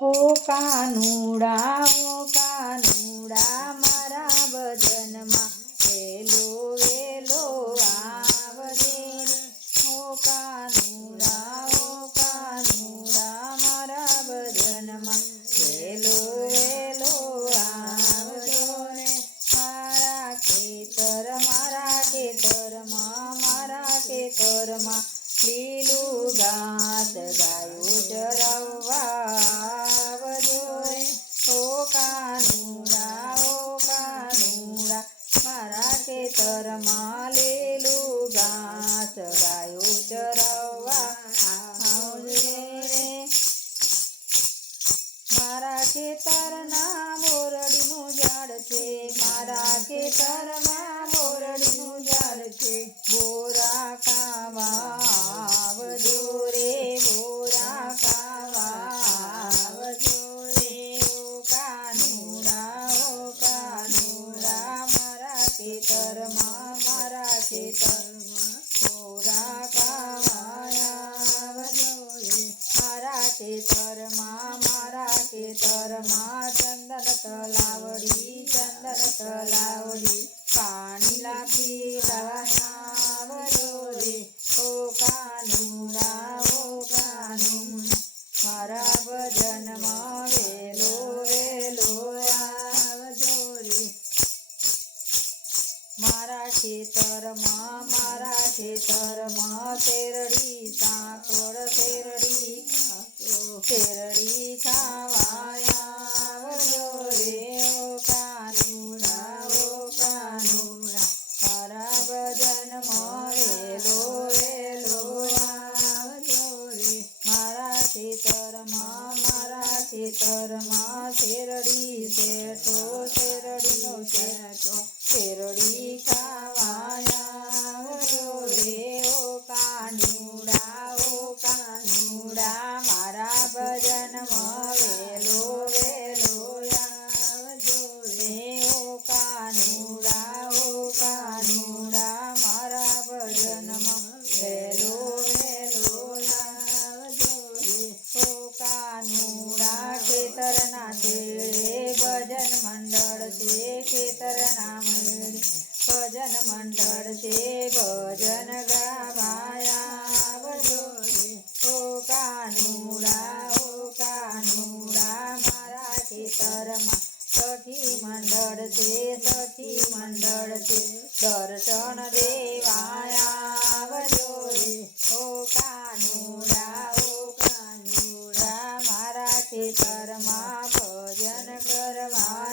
ઓ કાનુડા મારા ભજનમાં વેલો વેલો આવજે રે. ઓ કાનુડા મારા ભજનમાં વેલો વેલો આવજો રે. મારા ખેતરમાં લીલું ઘાસ ગાયું ચરવવા આવજો રે. ઓ કાનુડા મારા ખેતરમાં લીલું ઘાસ ગાયું ચરવવા આવજે રે. મારા ખેતરના બોરડીનું ઝાડ છે, મારા ખેતરમાં બોરડીનું ઝાડ છે. બોરા ખાવા આવજો રે, બોરા ખાવા આવજો રે. ઓ કાનુડા મારા ખેતરમાં બોરા ખાવા આવજો રે. મારા ખેતરમાં ચંદન તલાવડી પાણી પીવા આવજો રે. ઓ કાનુડા મારા ભજનમાં વેલો વેલો આવજો રે. મારા ખેતરમાં શેરડી સાકર શેરડી ખાવા આવજો રે. ઓ કાનુડા મારા ભજનમાં વેલો વેલો આવજો રે. મારા ખેતરમાં શેરડી શેઠો શેરડીનો શેઠો શેરડી ખાવા આવજો રે. ઓ કાનુડા મારા ભજનમાં વેલો વેલો આવજો રે. ઓ કાનુડા મારા ભજનમાં વેલો વેલો આવજો રે. ઓ કાનુડા ખેતરના છેડે ભજન મંડળ છે, ખેતરના ભજન મંડળ છે. ભજન ગાવા આવજો રે. ઓ કાનુડા મારા ખેતરમાં સખી મંડળ છે, દર્શન દેવા આવજો રે. ઓ કાનુડા મારા ખેતરમાં ભજન કરવા